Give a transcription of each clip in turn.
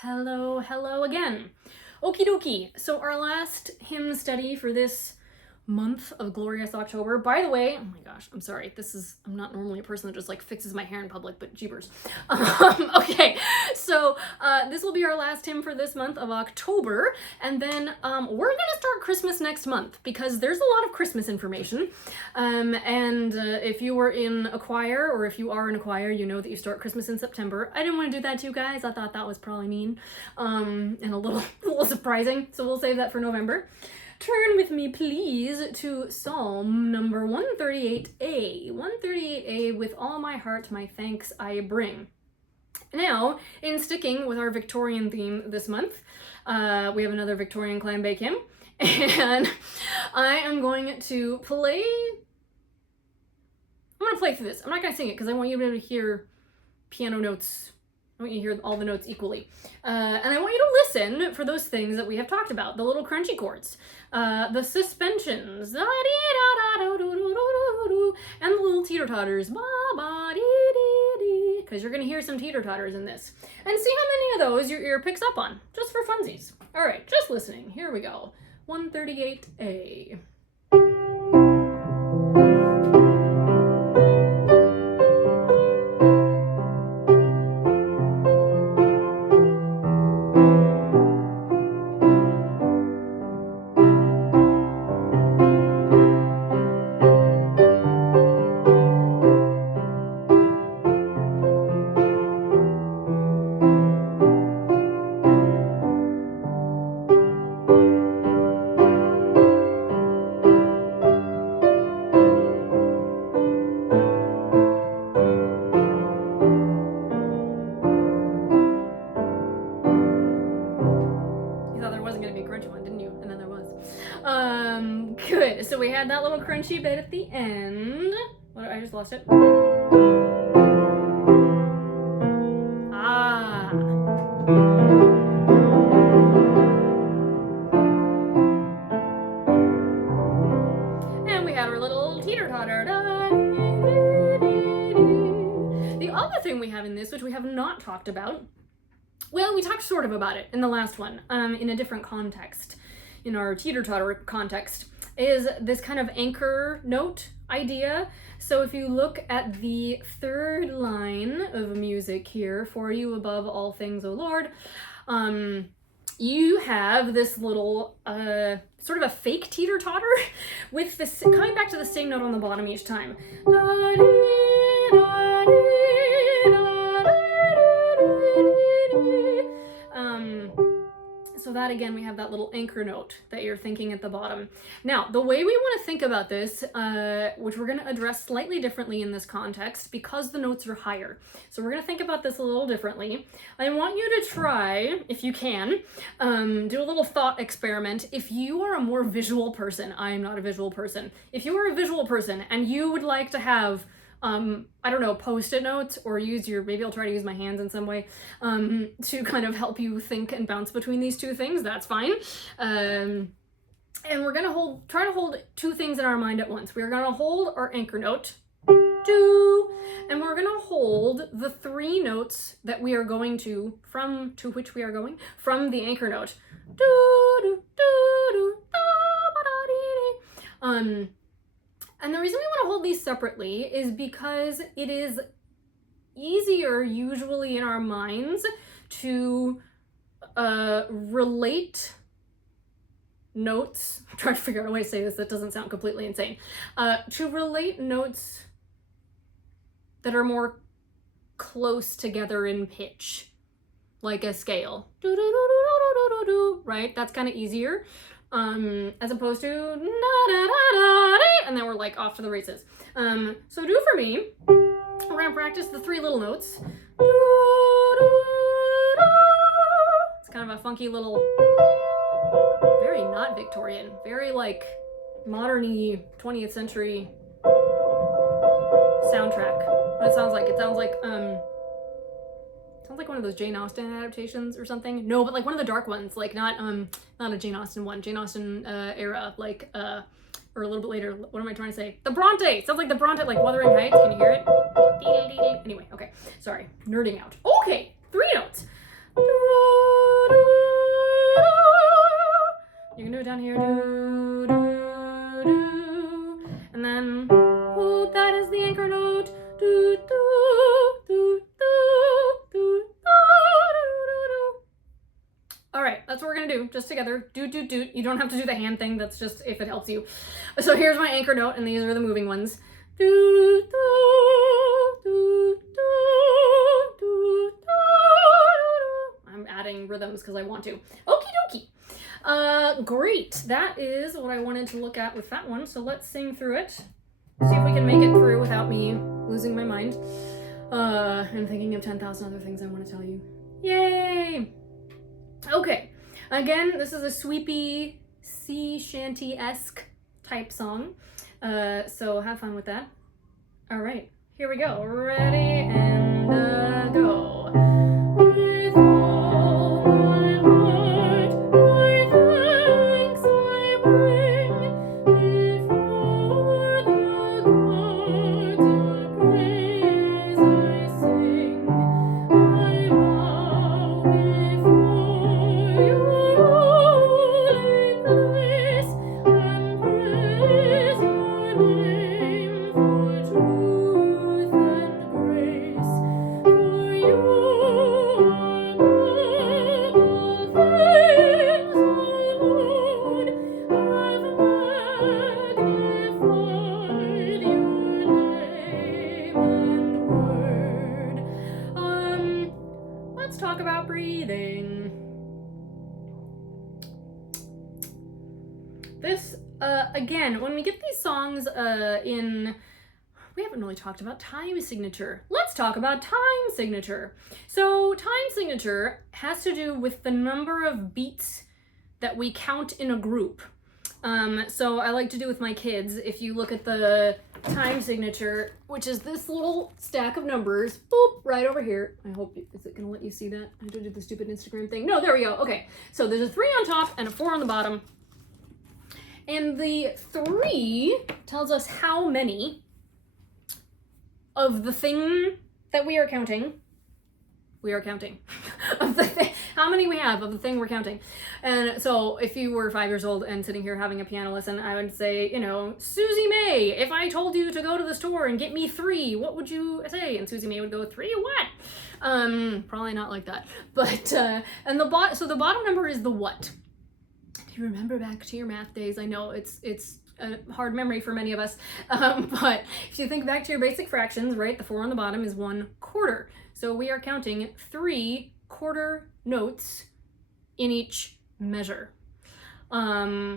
Hello again. Okie dokie. So our last hymn study for this month of glorious October. By the way, oh my gosh, I'm sorry. I'm not normally a person that just like fixes my hair in public, but jeebers. Okay, so this will be our last hymn for this month of October, and then we're gonna start Christmas next month because there's a lot of Christmas information. And if you were in a choir, or if you are in a choir, you know that you start Christmas in September. I didn't want to do that to you guys. I thought that was probably mean, and a little surprising. So we'll save that for November. Turn with me, please, to Psalm number 138a. 138a, with all my heart my thanks I bring. Now, in sticking with our Victorian theme this month, we have another Victorian clam bake hymn, and I am going to play... I'm going to play through this. I'm not going to sing it because I want you to be able to hear piano notes. I want you to hear all the notes equally. And I want you to listen for those things that we have talked about. The little crunchy chords, the suspensions, and the little teeter-totters, because you're going to hear some teeter-totters in this. And see how many of those your ear picks up on, just for funsies. All right, just listening. Here we go. 138A. Good. So we had that little crunchy bit at the end. What? I just lost it. Ah. And we had our little teeter-totter. The other thing we have in this, which we have not talked about, well, we talked sort of about it in the last one, in a different context. In our teeter-totter context, is this kind of anchor note idea. So if you look at the third line of music here, for you above all things, O Lord, you have this little sort of a fake teeter-totter with this coming back to the same note on the bottom each time. So that, again, we have that little anchor note that you're thinking at the bottom. Now, the way we want to think about this, which we're going to address slightly differently in this context because the notes are higher. So we're going to think about this a little differently. I want you to try, if you can, do a little thought experiment. If you are a more visual person, I am not a visual person. If you are a visual person and you would like to have I don't know, Post-it notes, or maybe I'll try to use my hands in some way, to kind of help you think and bounce between these two things, that's fine. And we're gonna try to hold two things in our mind at once. We're gonna hold our anchor note, do, and we're gonna hold the three notes that we are going from the anchor note. Do, do, do, do, da, ba, da, dee, dee. And the reason we want to hold these separately is because it is easier usually in our minds to relate notes. I'm trying to figure out a way to say this that doesn't sound completely insane. To relate notes that are more close together in pitch, like a scale. Do, do, do, do, do, do, do, right? That's kind of easier. As opposed to da, da, da, da, and then we're like off to the races. So do for me, we're gonna practice the three little notes. It's kind of a funky little, very not Victorian, very like modern-y 20th century soundtrack. What it sounds like sounds like one of those Jane Austen adaptations or something. No, but like one of the dark ones, like not a Jane Austen one, Jane Austen era, like or a little bit later. What am I trying to say? The Bronte. Sounds like the Bronte, like Wuthering Heights. Can you hear it? Anyway, okay. Sorry, nerding out. Okay, three notes. right, that's what we're gonna do, just together. Doot, doot, doot. You don't have to do the hand thing, that's just if it helps you. So here's my anchor note, and these are the moving ones. Doot, doot, doot, doot, doot, doot. I'm adding rhythms because I want to. Okie dokie. Great. That is what I wanted to look at with that one. So let's sing through it. See if we can make it through without me losing my mind. And thinking of 10,000 other things I want to tell you. Yay! Okay. Again, this is a sweepy sea shanty-esque type song. So have fun with that. All right. Here we go. Ready and go. With all my heart, my thanks I bring before the gods, your praise I sing. I bow before your holy place and praise your name for truth and grace. For you are above all things, O Lord. I've magnified your name and word. Let's talk about breathing. This, again, when we get these songs we haven't really talked about time signature. Let's talk about time signature. So time signature has to do with the number of beats that we count in a group. So I like to do with my kids, if you look at the time signature, which is this little stack of numbers, boop, right over here. I hope, is it gonna let you see that? I have to do the stupid Instagram thing. No, there we go. Okay, so there's a 3 on top and a 4 on the bottom. And the 3 tells us how many of the thing that we are counting, of the thing, how many we have of the thing we're counting. And so if you were 5 years old and sitting here having a piano lesson, I would say, you know, Susie May, if I told you to go to the store and get me 3, what would you say? And Susie May would go, 3 what? Probably not like that. But, and so the bottom number is the what. Do you remember back to your math days? I know it's a hard memory for many of us, but if you think back to your basic fractions, right, the 4 on the bottom is 1/4. So we are counting 3 quarter notes in each measure,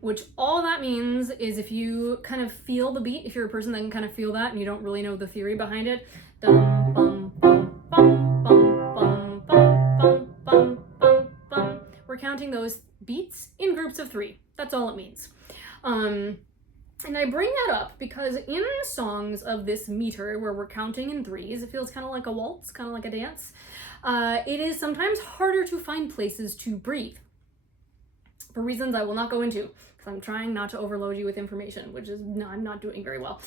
which all that means is if you kind of feel the beat, if you're a person that can kind of feel that and you don't really know the theory behind it, dum, bum, bum, bum, bum, bum, bum, bum, bum, bum, bum. We're counting those beats in groups of 3. That's all it means. And I bring that up because in songs of this meter where we're counting in 3s, it feels kind of like a waltz, kind of like a dance. It is sometimes harder to find places to breathe for reasons I will not go into because I'm trying not to overload you with information, which is I'm not doing very well.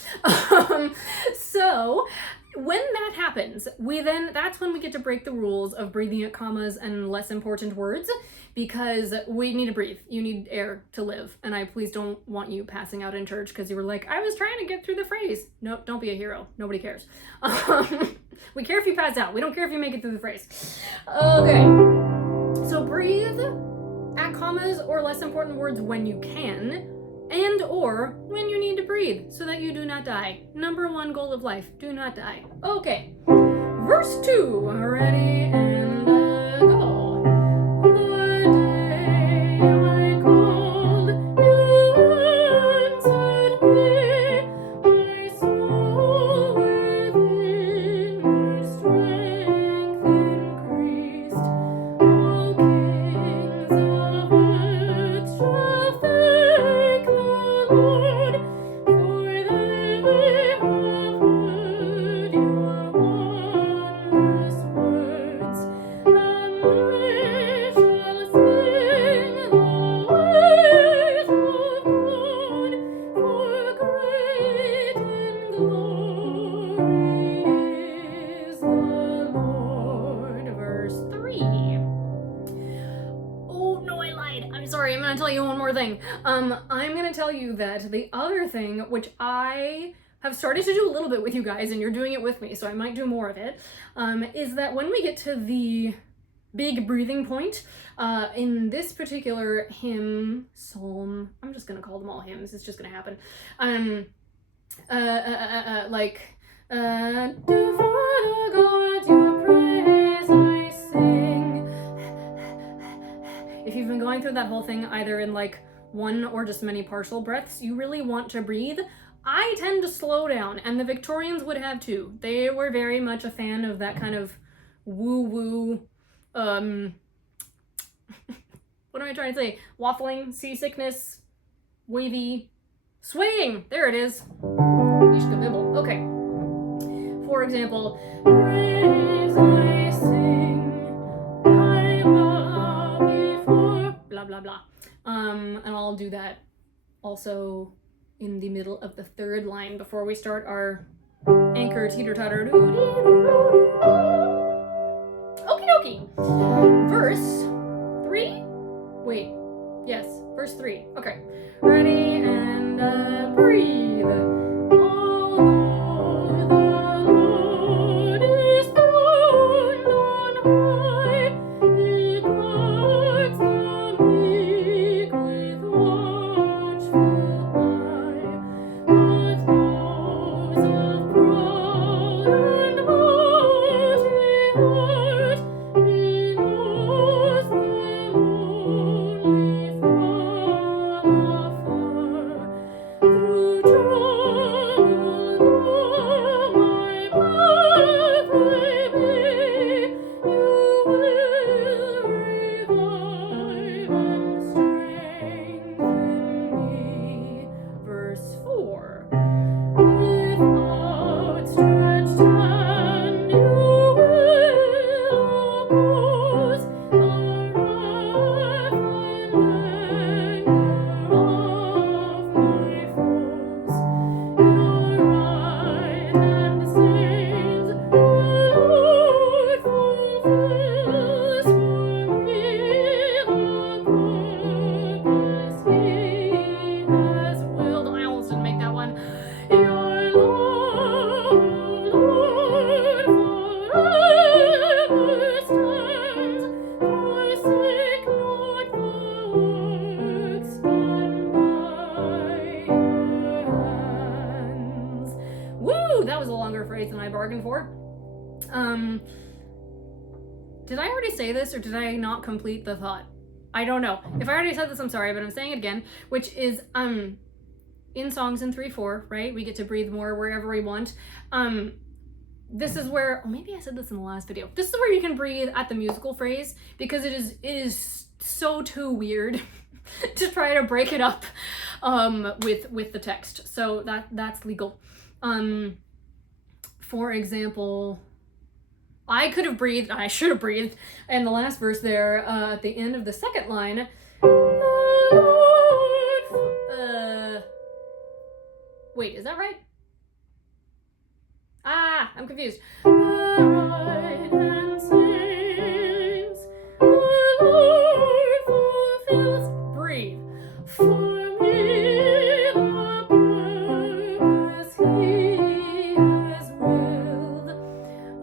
So when that happens, that's when we get to break the rules of breathing at commas and less important words, because we need to breathe. You need air to live. And I please don't want you passing out in church because you were like, I was trying to get through the phrase. No, don't be a hero. Nobody cares. We care if you pass out. We don't care if you make it through the phrase. Okay. So breathe at commas or less important words when you can, and or when you need to breathe so that you do not die. Number 1 goal of life, do not die. Okay. Verse 2. Ready and go. I'm gonna tell you that the other thing, which I have started to do a little bit with you guys, and you're doing it with me, so I might do more of it, is that when we get to the big breathing point. In this particular hymn, psalm, I'm just gonna call them all hymns, it's just gonna happen. Do for the gods your praise I sing. If you've been going through that whole thing either in like one or just many partial breaths, you really want to breathe. I tend to slow down, and the Victorians would have too. They were very much a fan of that kind of woo-woo, what am I trying to say? Waffling, seasickness, wavy, swaying. There it is. Yishka-bibble. Okay. For example, praise I sing, I bow before, blah, blah, blah. And I'll do that also in the middle of the third line before we start our anchor teeter-totter. Okie dokie. Verse 3? Wait, yes, verse 3. Okay. Ready and breathe. Although the Lord is throned on high, he guards the meek with watchful eye. But those of proud and haughty heart, he knows them only from afar. Through trouble though my pathway be, you will revive and strengthen me. Verse 4. With outstretched hand you will oppose the wrath and anger of my foes. Your right hand saves, the Lord fulfills for me the purpose he has willed. I almost didn't make that one. Your love, Lord, forever stands. Forsake not the works done by your hands. Woo! That was a longer phrase than I bargained for. Did I already say this or did I not complete the thought? I don't know. If I already said this, I'm sorry, but I'm saying it again, which is in songs in 3/4, right? We get to breathe more wherever we want. This is where, oh, maybe I said this in the last video. This is where you can breathe at the musical phrase because it is so too weird to try to break it up with the text. So that's legal. For example, I could have breathed, I should have breathed, in the last verse there, at the end of the second line. Wait, is that right? Ah, I'm confused. The right hand sings, the Lord fulfills. Breathe. For me the purpose he has willed.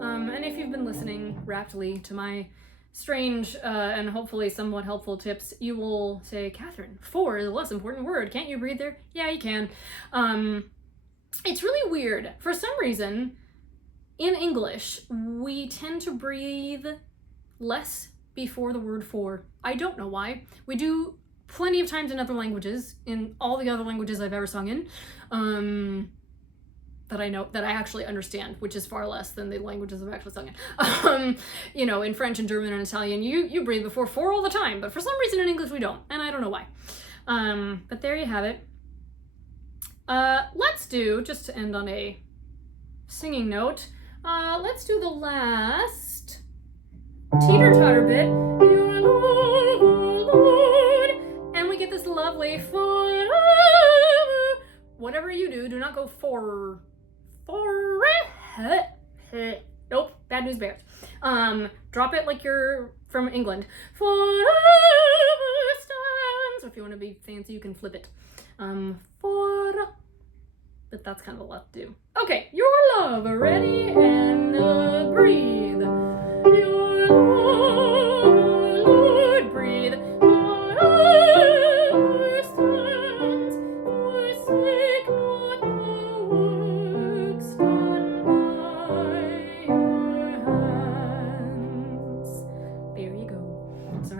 And if you've been listening raptly to my strange and hopefully somewhat helpful tips, you will say, Catherine, 4 is a less important word. Can't you breathe there? Yeah, you can. It's really weird. For some reason, in English, we tend to breathe less before the word for. I don't know why. We do plenty of times in other languages, in all the other languages I've ever sung in, that I know, that I actually understand, which is far less than the languages I've actually sung in. You know, in French and German and Italian, you breathe before for all the time, but for some reason in English we don't, and I don't know why. But there you have it. Let's do, just to end on a singing note, let's do the last teeter-totter bit. Your love, O Lord, and we get this lovely forever. Whatever you do, do not go for. Nope, bad news bears. Drop it like you're from England. Forever stands. So if you want to be fancy, you can flip it. But that's kind of a lot to do. Okay, your love, ready and breathe. Your love.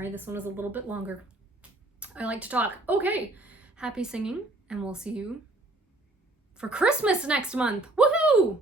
Sorry, this one is a little bit longer. I like to talk. Okay, happy singing, and we'll see you for Christmas next month. Woohoo!